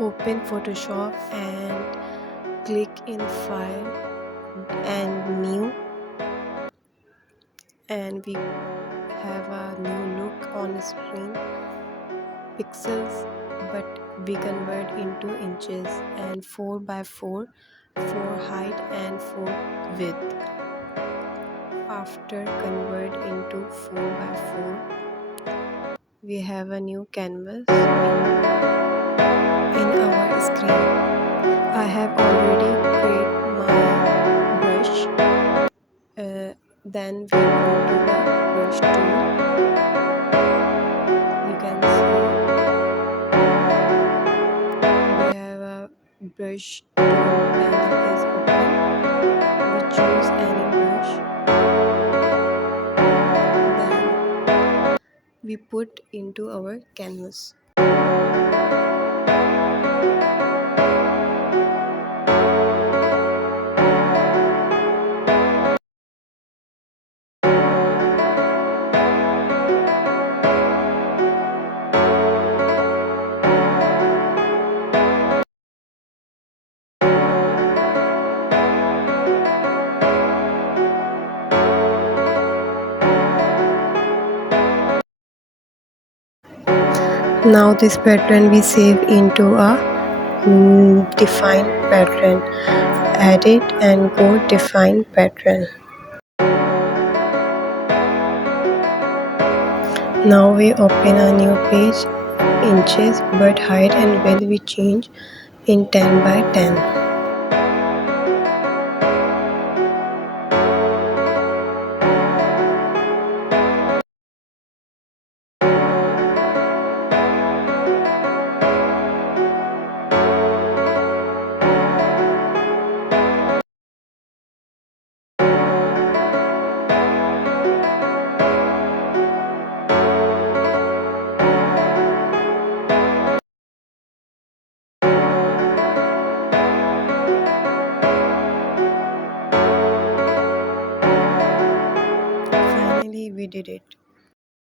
Open Photoshop and click in File and New, and we have a new look on screen. Pixels, but we convert into inches, and 4 by 4 for height and for width. After convert into 4 by 4, we have a new canvas in our screen. I have already created my brush. Then we go to the brush tool. You can see we have a brush tool panel is open. We choose any brush. Then we put into our canvas. Now this pattern we save into a defined pattern. Edit and go define pattern. Now we open a new page. Inches, but height and width we change in 10 by 10. Finally, we did it.